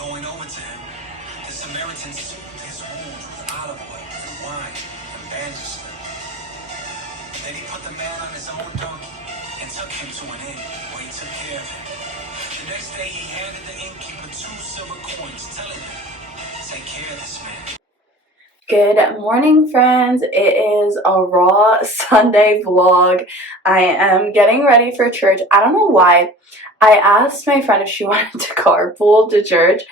going over to him, the Samaritan soothed his wounds with olive oil and wine and bandaged him. Then he put the man on his own donkey and took him to an inn where he took care of him. The next day he handed the innkeeper 2 silver coins, telling him, "Take care of this man." Good morning, friends. It is a raw Sunday vlog. I am getting ready for church. I don't know why. I asked my friend if she wanted to carpool to church,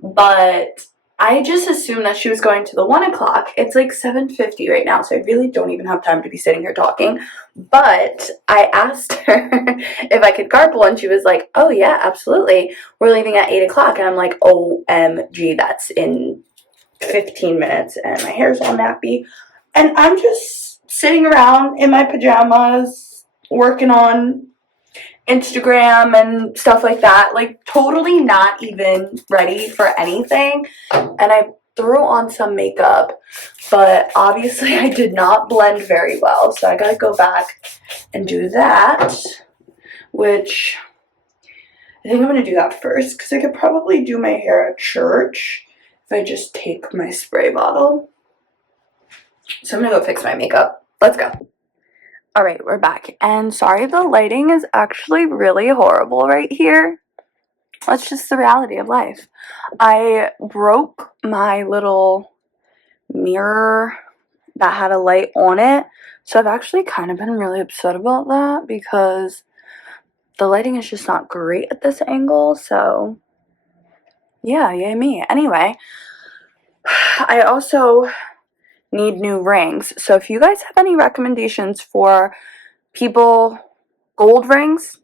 but I just assumed that she was going to the 1 o'clock. It's like 7:50 right now, so I really don't even have time to be sitting here talking. But I asked her if I could carpool, and she was like, "Oh yeah, absolutely. We're leaving at 8 o'clock." And I'm like, OMG, that's in 15 minutes, and my hair's all nappy. And I'm just sitting around in my pajamas, working on Instagram and stuff like that, like totally not even ready for anything. And I threw on some makeup, but obviously I did not blend very well, so I gotta go back and do that, which I think I'm gonna do that first because I could probably do my hair at church if I just take my spray bottle. So I'm gonna go fix my makeup. Let's go. Alright, we're back. And sorry, the lighting is actually really horrible right here. That's just the reality of life. I broke my little mirror that had a light on it. So I've actually kind of been really upset about that because the lighting is just not great at this angle. So yeah, yay me. Anyway, I also need new rings. So if you guys have any recommendations for gold rings,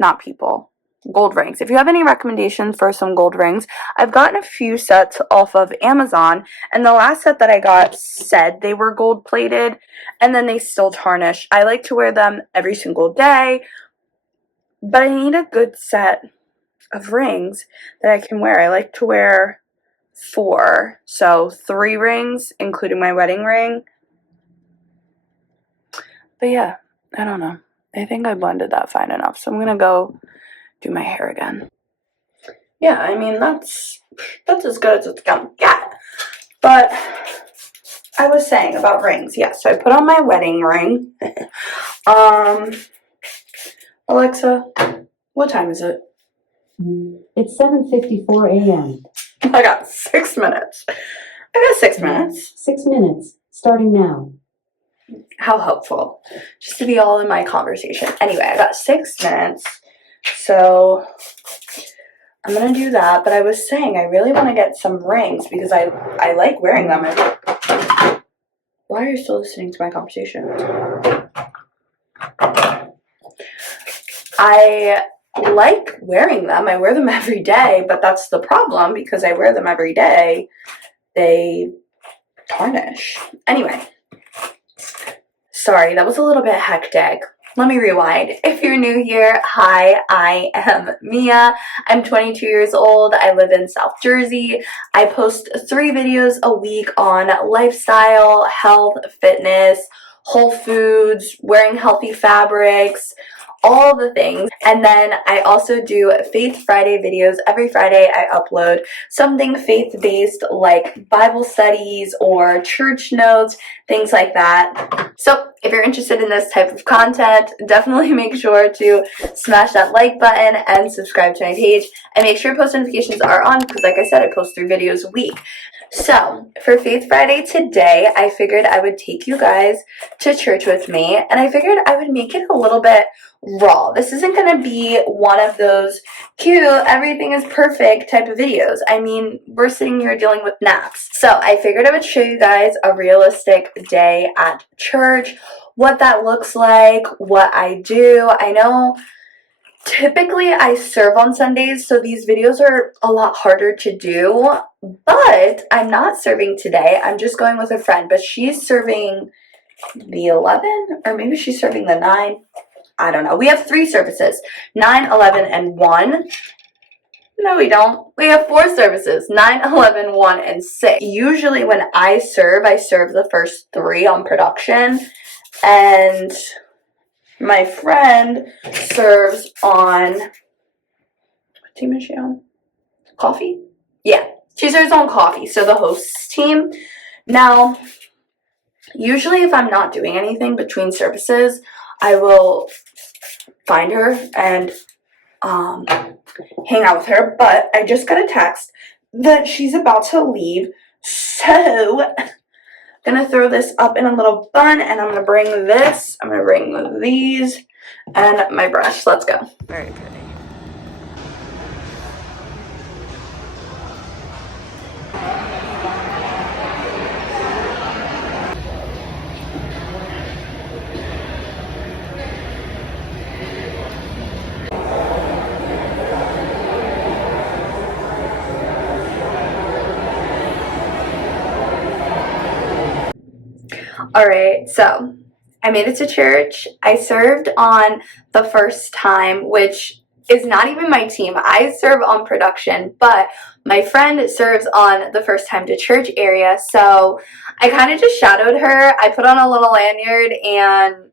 gold rings. If you have any recommendations for some gold rings, I've gotten a few sets off of Amazon, and the last set that I got said they were gold plated, and then they still tarnish. I like to wear them every single day, but I need a good set of rings that I can wear. I like to wear 4, so 3 rings, including my wedding ring. But yeah, I don't know. I think I blended that fine enough, so I'm gonna go do my hair again. Yeah, I mean, that's as good as it's gonna get. But I was saying about rings. Yeah, so I put on my wedding ring. Alexa, what time is it? It's 7:54 a.m. I got 6 minutes. 6 minutes. 6 minutes, starting now. How helpful. Just to be all in my conversation. Anyway, I got 6 minutes. So I'm going to do that. But I was saying I really want to get some rings because I like wearing them. Why are you still listening to my conversation? I like wearing them. I wear them every day, but that's the problem because I wear them every day. They tarnish. Anyway. Sorry, that was a little bit hectic. Let me rewind. If you're new here, hi, I am Mia. I'm 22 years old. I live in South Jersey. I post 3 videos a week on lifestyle, health, fitness, whole foods, wearing healthy fabrics, all the things. And then I also do Faith Friday videos. Every Friday I upload something faith-based like Bible studies or church notes, things like that. So if you're interested in this type of content, definitely make sure to smash that like button and subscribe to my page. And make sure post notifications are on because, like I said, I post 3 videos a week. So for Faith Friday today, I figured I would take you guys to church with me, and I figured I would make it a little bit raw. This isn't going to be one of those cute, everything is perfect type of videos. I mean, we're sitting here dealing with naps. So I figured I would show you guys a realistic day at church, what that looks like, what I do. I know typically I serve on Sundays, so these videos are a lot harder to do, but I'm not serving today. I'm just going with a friend, but she's serving the 11, or maybe she's serving the 9. I don't know. We have 3 services, 9, 11, and 1. No, we don't. We have 4 services, 9, 11, 1, and 6. Usually when I serve the first 3 on production, and my friend serves on, what team is she on? Coffee? Yeah. she serves on coffee, so the hosts team. Now, usually if I'm not doing anything between services, I will find her and hang out with her, but I just got a text that she's about to leave, so I'm gonna throw this up in a little bun, and I'm gonna bring this, I'm gonna bring these, and my brush. Let's go. Very pretty. Alright, so I made it to church. I served on the first time, which is not even my team. I serve on production, but my friend serves on the first time to church area, so I kind of just shadowed her. I put on a little lanyard and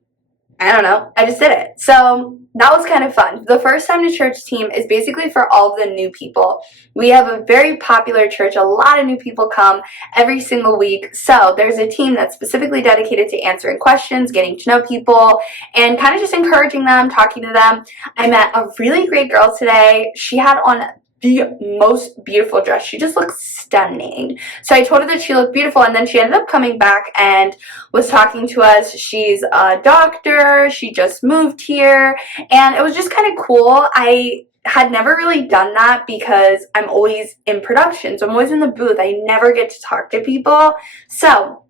I don't know, I just did it. So that was kind of fun. The first time to church team is basically for all of the new people. We have a very popular church. A lot of new people come every single week. So there's a team that's specifically dedicated to answering questions, getting to know people, and kind of just encouraging them, talking to them. I met a really great girl today. She had on the most beautiful dress. She just looks stunning. So I told her that she looked beautiful, and then she ended up coming back and was talking to us. She's a doctor. She just moved here, and it was just kind of cool. I had never really done that because I'm always in production, so I'm always in the booth. I never get to talk to people. So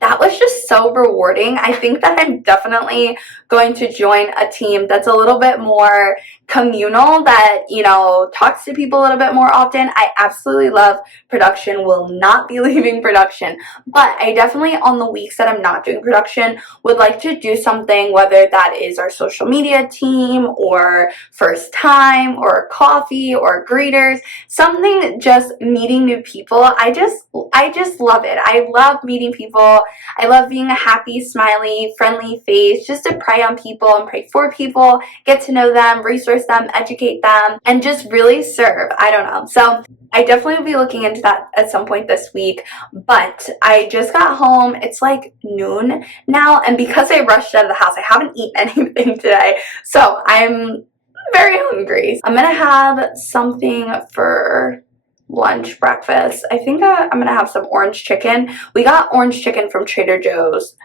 that was just so rewarding. I think that I'm definitely going to join a team that's a little bit more communal, that, you know, talks to people a little bit more often. I absolutely love production, will not be leaving production, but I definitely, on the weeks that I'm not doing production, would like to do something, whether that is our social media team or first time or coffee or greeters, something just meeting new people. I just love it. I love meeting people. I love being a happy, smiley, friendly face, just to pray on people and pray for people, get to know them, resource them, educate them, and just really serve. I don't know. So I definitely will be looking into that at some point this week, but I just got home. It's like noon now, and because I rushed out of the house, I haven't eaten anything today, so I'm very hungry. I'm gonna have something for lunch, breakfast. I think I'm gonna have some orange chicken. We got orange chicken from Trader Joe's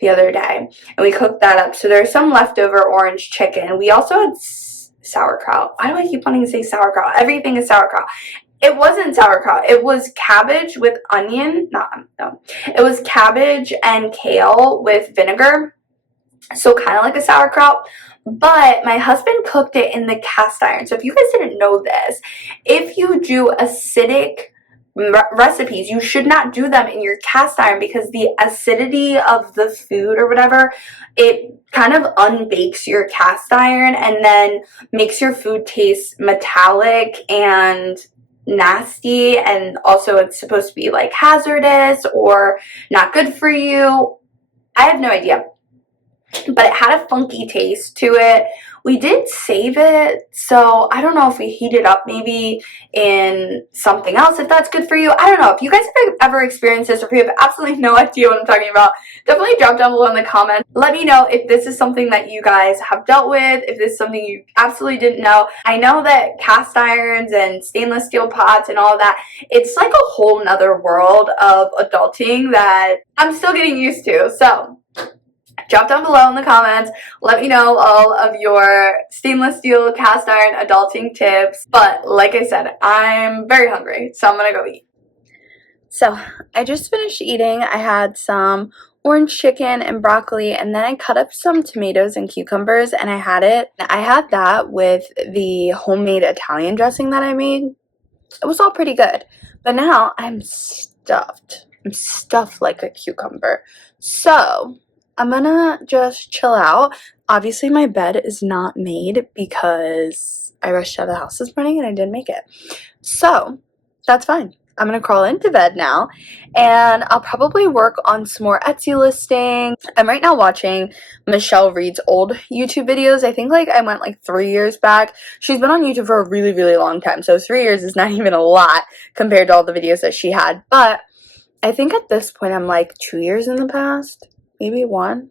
the other day, and we cooked that up, so there's some leftover orange chicken. We also had sauerkraut. Why do I keep wanting to say sauerkraut? Everything is sauerkraut. It wasn't sauerkraut. It was cabbage with onion. No. It was cabbage and kale with vinegar, so kind of like a sauerkraut. But my husband cooked it in the cast iron. So if you guys didn't know this, if you do acidic recipes, you should not do them in your cast iron, because the acidity of the food or whatever, it kind of unbakes your cast iron and then makes your food taste metallic and nasty, and also it's supposed to be like hazardous or not good for you. I have no idea, but it had a funky taste to it. We did save it, so I don't know if we heat it up maybe in something else, if that's good for you. I don't know. If you guys have ever experienced this, or if you have absolutely no idea what I'm talking about, definitely drop down below in the comments. Let me know if this is something that you guys have dealt with, if this is something you absolutely didn't know. I know that cast irons and stainless steel pots and all that, it's like a whole nother world of adulting that I'm still getting used to. So drop down below in the comments. Let me know all of your stainless steel cast iron adulting tips. But like I said, I'm very hungry, so I'm gonna go eat. So I just finished eating. I had some orange chicken and broccoli, and then I cut up some tomatoes and cucumbers, and I had that with the homemade Italian dressing that I made. It was all pretty good. But now I'm stuffed. I'm stuffed like a cucumber. So I'm gonna just chill out. Obviously, my bed is not made because I rushed out of the house this morning and I didn't make it. So that's fine. I'm gonna crawl into bed now, and I'll probably work on some more Etsy listings. I'm right now watching Michelle Reed's old YouTube videos. I think I went 3 years back. She's been on YouTube for a really, really long time, so 3 years is not even a lot compared to all the videos that she had. But I think at this point I'm 2 years in the past, maybe 1.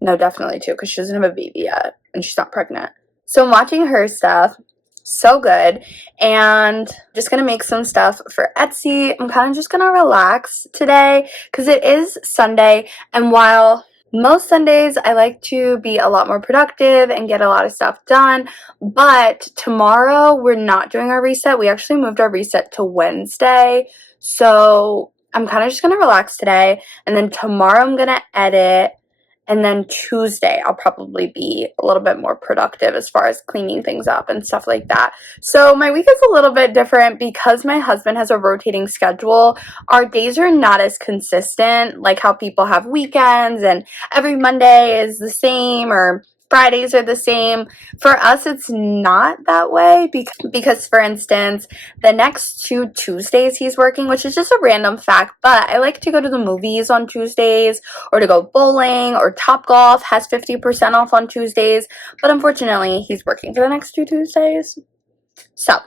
No, definitely 2, because she doesn't have a baby yet, and she's not pregnant. So I'm watching her stuff. So good. And just gonna make some stuff for Etsy. I'm kind of just gonna relax today because it is Sunday, and while most Sundays I like to be a lot more productive and get a lot of stuff done, but tomorrow we're not doing our reset. We actually moved our reset to Wednesday, so I'm kind of just gonna relax today, and then tomorrow I'm gonna edit. And then Tuesday, I'll probably be a little bit more productive as far as cleaning things up and stuff like that. So my week is a little bit different because my husband has a rotating schedule. Our days are not as consistent, like how people have weekends and every Monday is the same or Fridays are the same. For us, it's not that way because, for instance, the next 2 Tuesdays he's working, which is just a random fact, but I like to go to the movies on Tuesdays or to go bowling, or Topgolf has 50% off on Tuesdays, but unfortunately he's working for the next 2 Tuesdays. So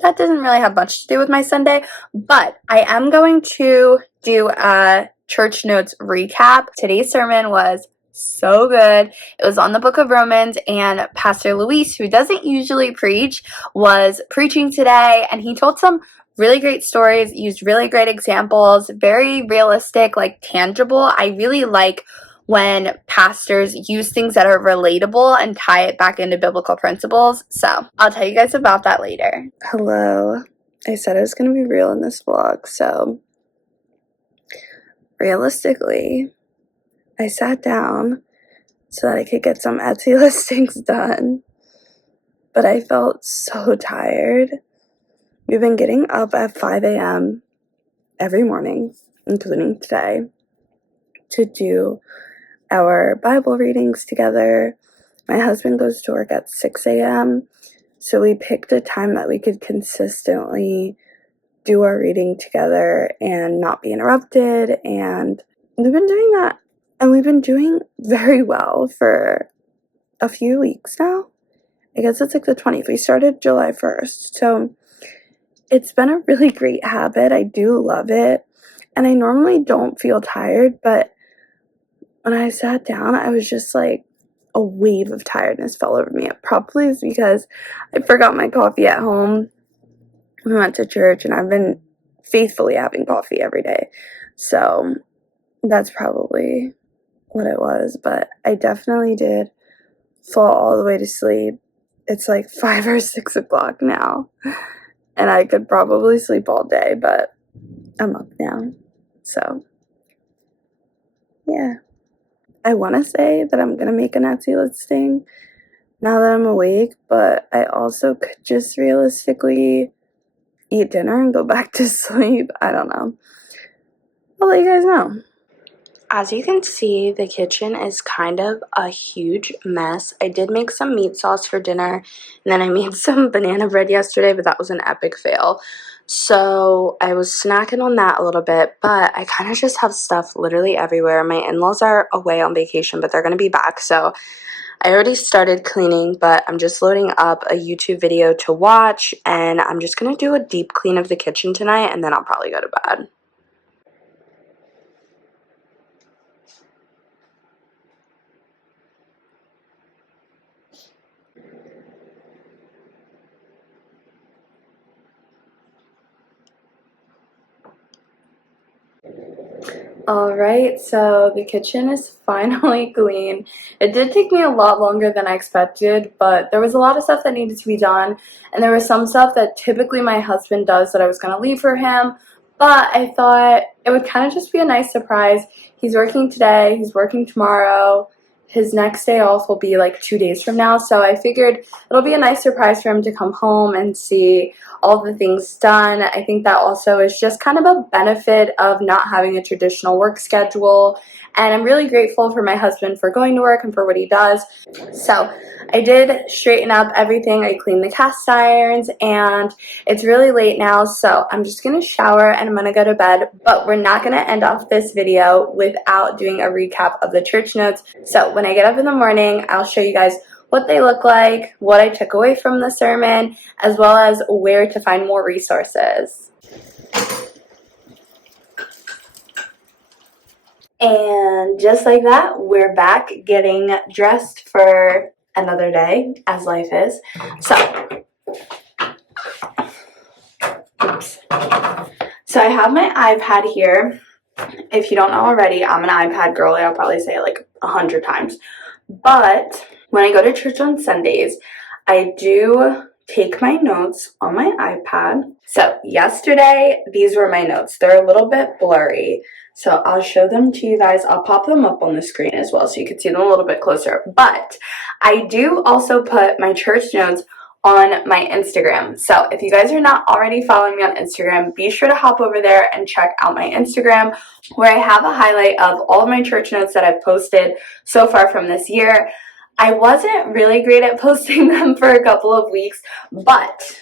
that doesn't really have much to do with my Sunday, but I am going to do a church notes recap. Today's sermon was so good. It was on the book of Romans, and Pastor Luis, who doesn't usually preach, was preaching today, and he told some really great stories, used really great examples, very realistic, tangible. I really like when pastors use things that are relatable and tie it back into biblical principles. So I'll tell you guys about that later. Hello. I said I was going to be real in this vlog, so realistically, I sat down so that I could get some Etsy listings done, but I felt so tired. We've been getting up at 5 a.m. every morning, including today, to do our Bible readings together. My husband goes to work at 6 a.m., so we picked a time that we could consistently do our reading together and not be interrupted, and we've been doing that. And we've been doing very well for a few weeks now. I guess it's the 20th. We started July 1st. So it's been a really great habit. I do love it. And I normally don't feel tired, but when I sat down, I was just a wave of tiredness fell over me. It probably is because I forgot my coffee at home. We went to church, and I've been faithfully having coffee every day. So that's probably what it was, but I definitely did fall all the way to sleep. It's 5 or 6 o'clock now, and I could probably sleep all day, but I'm up now. So yeah, I want to say that I'm gonna make an Etsy listing now that I'm awake, but I also could just realistically eat dinner and go back to sleep. I don't know. I'll let you guys know. As you can see, the kitchen is kind of a huge mess. I did make some meat sauce for dinner, and then I made some banana bread yesterday, but that was an epic fail. So I was snacking on that a little bit, but I kind of just have stuff literally everywhere. My in-laws are away on vacation, but they're going to be back, so I already started cleaning, but I'm just loading up a YouTube video to watch, and I'm just going to do a deep clean of the kitchen tonight, and then I'll probably go to bed. Alright, so the kitchen is finally clean. It did take me a lot longer than I expected, but there was a lot of stuff that needed to be done, and there was some stuff that typically my husband does that I was going to leave for him, but I thought it would kind of just be a nice surprise. He's working today, he's working tomorrow. His next day off will be 2 days from now, so I figured it'll be a nice surprise for him to come home and see all the things done. I think that also is just kind of a benefit of not having a traditional work schedule and I'm really grateful for my husband for going to work and for what he does. So I did straighten up everything. I cleaned the cast irons, and it's really late now, so I'm just going to shower and I'm going to go to bed. But we're not going to end off this video without doing a recap of the church notes. So when I get up in the morning, I'll show you guys what they look like, what I took away from the sermon, as well as where to find more resources. And just like that, we're back getting dressed for another day, as life is. So, oops. So I have my iPad here. If you don't know already, I'm an iPad girly. I'll probably say it like 100 times. But when I go to church on Sundays, I do take my notes on my iPad. So yesterday, these were my notes. They're a little bit blurry, so I'll show them to you guys. I'll pop them up on the screen as well so you can see them a little bit closer. But I do also put my church notes on my Instagram. So if you guys are not already following me on Instagram, be sure to hop over there and check out my Instagram, where I have a highlight of all of my church notes that I've posted so far from this year. I wasn't really great at posting them for a couple of weeks, but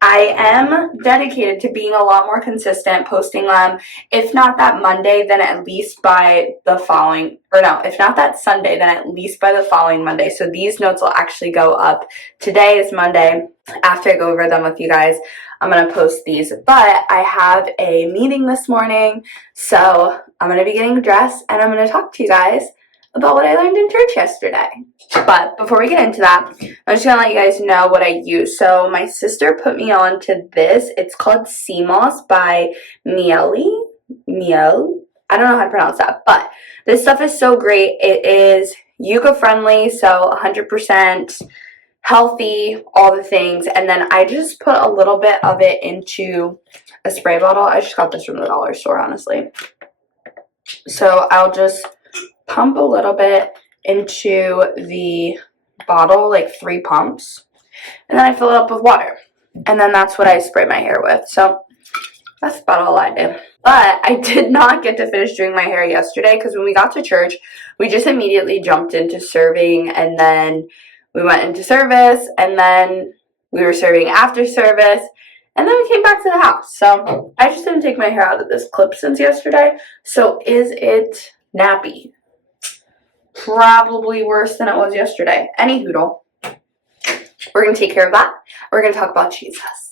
I am dedicated to being a lot more consistent, posting them, if not that Monday, then at least by the following, or no, if not that Sunday, then at least by the following Monday. So these notes will actually go up. Today is Monday. After I go over them with you guys, I'm going to post these. But I have a meeting this morning, so I'm going to be getting dressed, and I'm going to talk to you guys about what I learned in church yesterday. But before we get into that, I'm just going to let you guys know what I use. So my sister put me on to this. It's called CMOS by Miele. I don't know how to pronounce that, but this stuff is so great. It is Yucca friendly, so 100% healthy, all the things. And then I just put a little bit of it into a spray bottle. I just got this from the dollar store, honestly. So I'll just pump a little bit into the bottle, like 3 pumps, and then I fill it up with water, and then that's what I spray my hair with. So that's about all I do. But I did not get to finish doing my hair yesterday because when we got to church, we just immediately jumped into serving, and then we went into service, and then we were serving after service, and then we came back to the house. So I just didn't take my hair out of this clip since yesterday. So is it nappy? Probably worse than it was yesterday. Any hoodle. We're going to take care of that. We're going to talk about Jesus.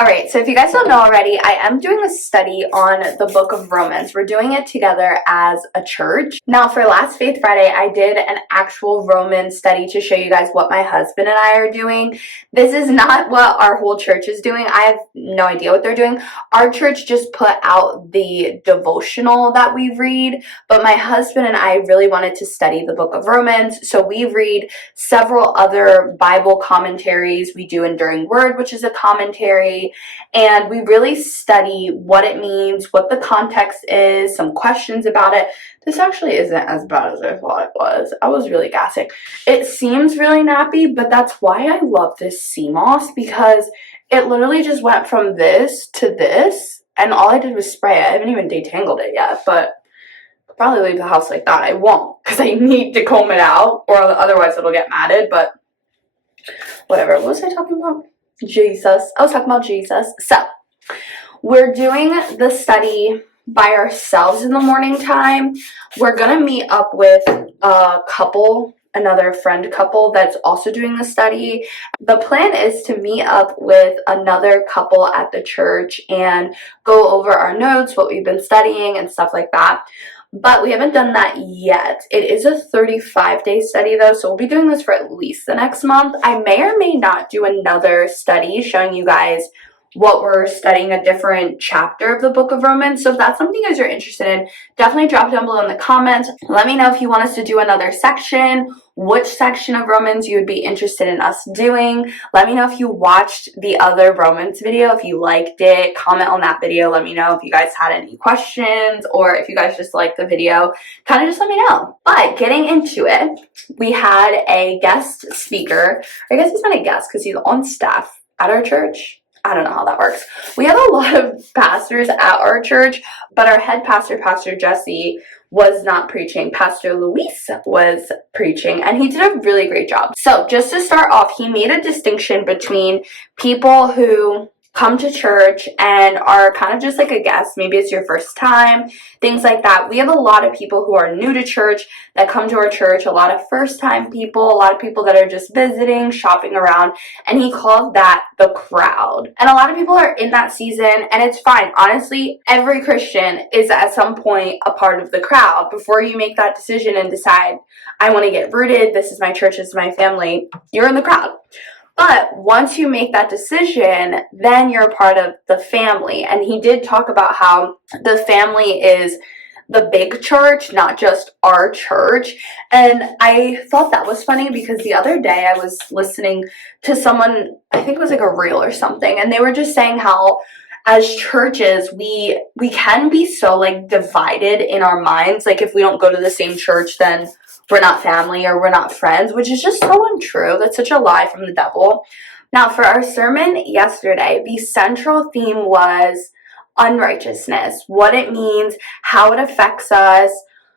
Alright, so if you guys don't know already, I am doing a study on the book of Romans. We're doing it together as a church. Now, for last Faith Friday, I did an actual Roman study to show you guys what my husband and I are doing. This is not what our whole church is doing. I have no idea what they're doing. Our church just put out the devotional that we read, but my husband and I really wanted to study the book of Romans, so we read several other Bible commentaries. We do Enduring Word, which is a commentary, and we really study what it means, what the context is, some questions about it. This actually isn't as bad as I thought it was. I was really gassing. It seems really nappy, but that's why I love this CMOS, because it literally just went from this to this, and all I did was spray it. I haven't even detangled it yet, but I'll probably leave the house like that. I won't, because I need to comb it out, or otherwise it'll get matted, but whatever. What was I talking about? Jesus. I was talking about Jesus. So, we're doing the study by ourselves in the morning time. We're going to meet up with a couple, another friend couple that's also doing the study. The plan is to meet up with another couple at the church and go over our notes, what we've been studying, and stuff like that. But we haven't done that yet. It is a 35-day study though, so we'll be doing this for at least the next month. I may or may not do another study showing you guys what we're studying, a different chapter of the book of Romans. So if that's something you guys are interested in, definitely drop it down below in the comments. Let me know if you want us to do another section, which section of Romans you would be interested in us doing. Let me know if you watched the other Romans video, if you liked it. Comment on that video. Let me know if you guys had any questions, or if you guys just liked the video. Kind of just let me know. But getting into it, we had a guest speaker. I guess he's not a guest because he's on staff at our church. I don't know how that works. We have a lot of pastors at our church, but our head pastor, Pastor Jesse, was not preaching. Pastor Luis was preaching, and he did a really great job. So just to start off, he made a distinction between people who come to church and are kind of just like a guest. Maybe it's your first time, things like that. We have a lot of people who are new to church that come to our church, a lot of first time people, a lot of people that are just visiting, shopping around, and he called that the crowd. And a lot of people are in that season, and it's fine. Honestly, every Christian is at some point a part of the crowd. Before you make that decision and decide, I want to get rooted, this is my church, this is my family, you're in the crowd. But once you make that decision, then you're a part of the family. And he did talk about how the family is the big church, not just our church. And I thought that was funny because the other day I was listening to someone, I think it was like a reel or something, and they were just saying how as churches, we can be so like divided in our minds. Like if we don't go to the same church, then we're not family or we're not friends, which is just so untrue. That's such a lie from the devil. Now, for our sermon yesterday, the central theme was unrighteousness, what it means, how it affects us,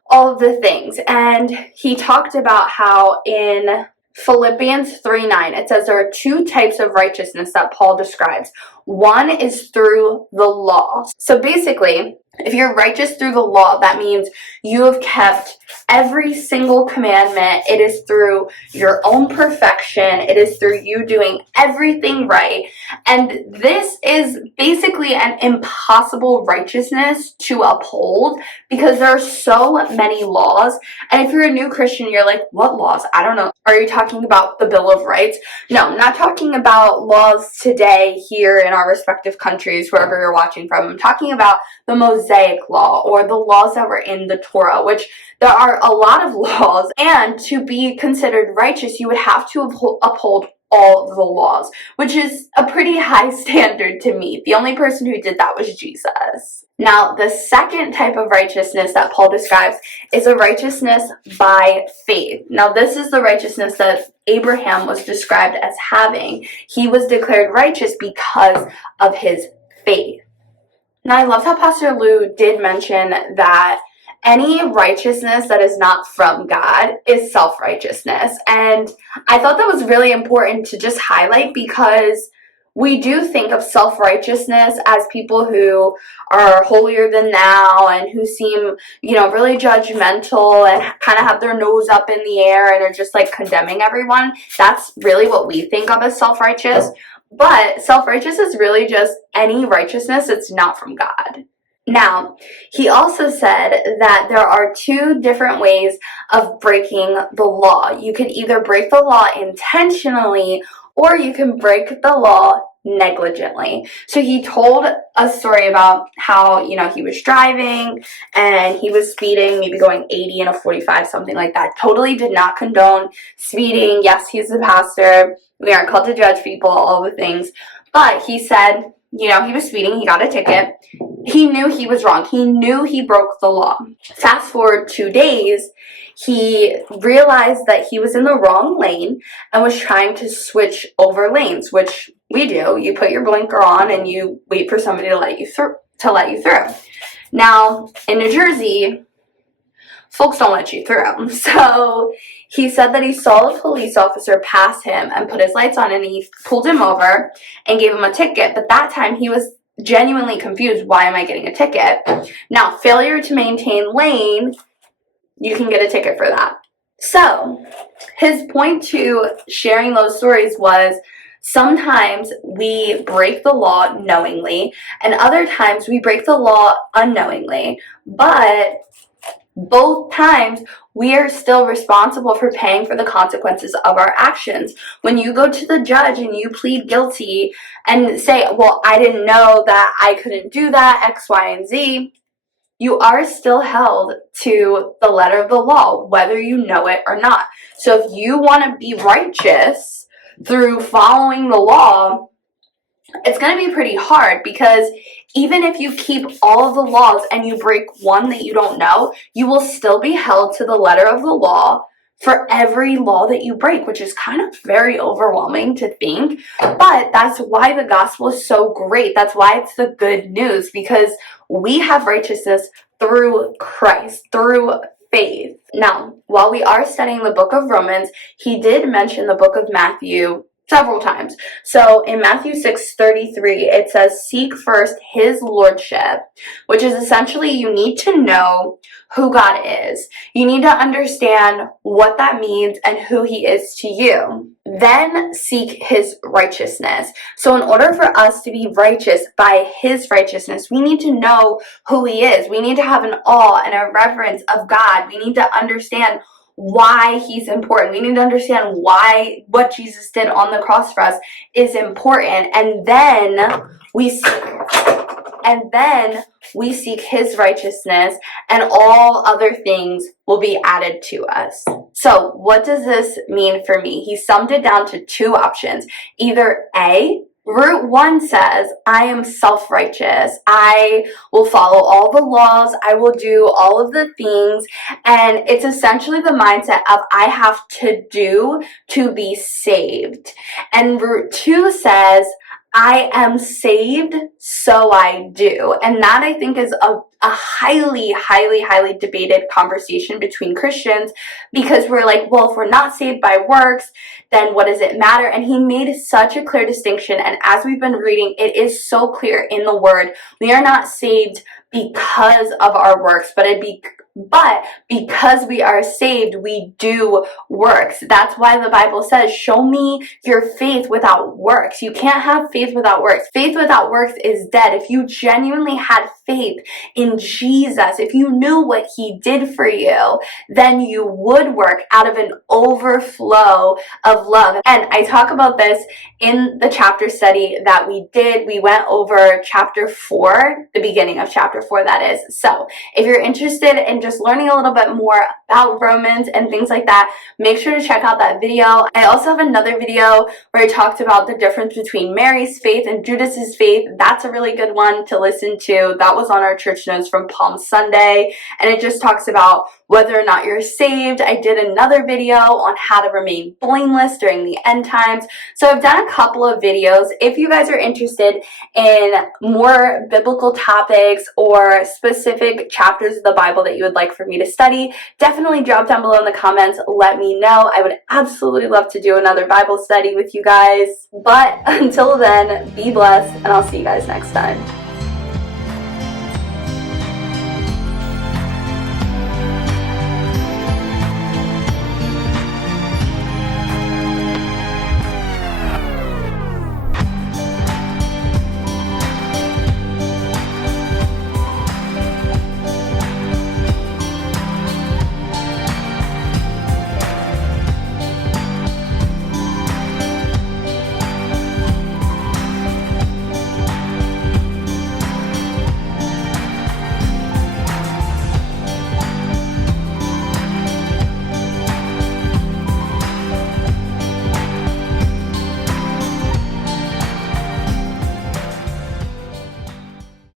all of the things. And he talked about how in Philippians 3:9, it says there are two types of righteousness that Paul describes. One is through the law. So basically, if you're righteous through the law, that means you have kept every single commandment. It is through your own perfection. It is through you doing everything right. And this is basically an impossible righteousness to uphold because there are so many laws. And if you're a new Christian, you're like, what laws? I don't know. Are you talking about the Bill of Rights? No, I'm not talking about laws today here in our respective countries, wherever you're watching from. I'm talking about the Mosaic Law or the laws that were in the Torah, which there are a lot of laws, and to be considered righteous, you would have to uphold all the laws, which is a pretty high standard to meet. The only person who did that was Jesus. Now, the second type of righteousness that Paul describes is a righteousness by faith. Now, this is the righteousness that Abraham was described as having. He was declared righteous because of his faith. Now, I love how Pastor Lou did mention that any righteousness that is not from God is self-righteousness. And I thought that was really important to just highlight because we do think of self-righteousness as people who are holier than thou and who seem, really judgmental and kind of have their nose up in the air and are just like condemning everyone. That's really what we think of as self-righteous. But self-righteous is really just any righteousness that's not from God. Now, he also said that there are two different ways of breaking the law. You can either break the law intentionally or you can break the law negligently. So he told a story about how, he was driving and he was speeding, maybe going 80 in a 45, something like that. Totally did not condone speeding. Yes, he's the pastor. We aren't called to judge people, all the things. But he said, he was speeding. He got a ticket. He knew he was wrong. He knew he broke the law. Fast forward 2 days, he realized that he was in the wrong lane and was trying to switch over lanes, which we do. You put your blinker on and you wait for somebody to let you through. Now, in New Jersey, folks don't let you through. So he said that he saw a police officer pass him and put his lights on and he pulled him over and gave him a ticket. But that time he was genuinely confused. Why am I getting a ticket? Now, failure to maintain lane, you can get a ticket for that. So his point to sharing those stories was sometimes we break the law knowingly and other times we break the law unknowingly. But both times, we are still responsible for paying for the consequences of our actions. When you go to the judge and you plead guilty and say, well, I didn't know that I couldn't do that, X, Y, and Z, you are still held to the letter of the law, whether you know it or not. So if you want to be righteous through following the law, it's going to be pretty hard because even if you keep all of the laws and you break one that you don't know, you will still be held to the letter of the law for every law that you break, which is kind of very overwhelming to think. But that's why the gospel is so great. That's why it's the good news, because we have righteousness through Christ, through faith. Now, while we are studying the book of Romans, he did mention the book of Matthew several times. So in Matthew 6:33, it says, seek first his lordship, which is essentially you need to know who God is. You need to understand what that means and who he is to you. Then seek his righteousness. So in order for us to be righteous by his righteousness, we need to know who he is. We need to have an awe and a reverence of God. We need to understand why he's important. We need to understand why what Jesus did on the cross for us is important. And then we seek his righteousness, and all other things will be added to us. So what does this mean for me? He summed it down to two options. Either A, Root 1 says, I am self-righteous. I will follow all the laws. I will do all of the things. And it's essentially the mindset of I have to do to be saved. And Root 2 says, I am saved, so I do. And that, I think, is a highly, highly, highly debated conversation between Christians, because we're like, well, if we're not saved by works, then what does it matter? And he made such a clear distinction. And as we've been reading, it is so clear in the word. We are not saved because of our works, but because we are saved, we do works. That's why the Bible says, show me your faith without works. You can't have faith without works. Faith without works is dead. If you genuinely had faith in Jesus, if you knew what he did for you, then you would work out of an overflow of love. And I talk about this in the chapter study that we did. We went over chapter 4, the beginning of chapter 4, that is. So if you're interested in just learning a little bit more about Romans and things like that, make sure to check out that video. I also have another video where I talked about the difference between Mary's faith and Judas's faith. That's a really good one to listen to. That was on our church notes from Palm Sunday, and it just talks about whether or not you're saved. I did another video on how to remain blameless during the end times. So I've done a couple of videos. If you guys are interested in more biblical topics or specific chapters of the Bible that you would like for me to study, definitely drop down below in the comments. Let me know. I would absolutely love to do another Bible study with you guys. But until then, be blessed, and I'll see you guys next time.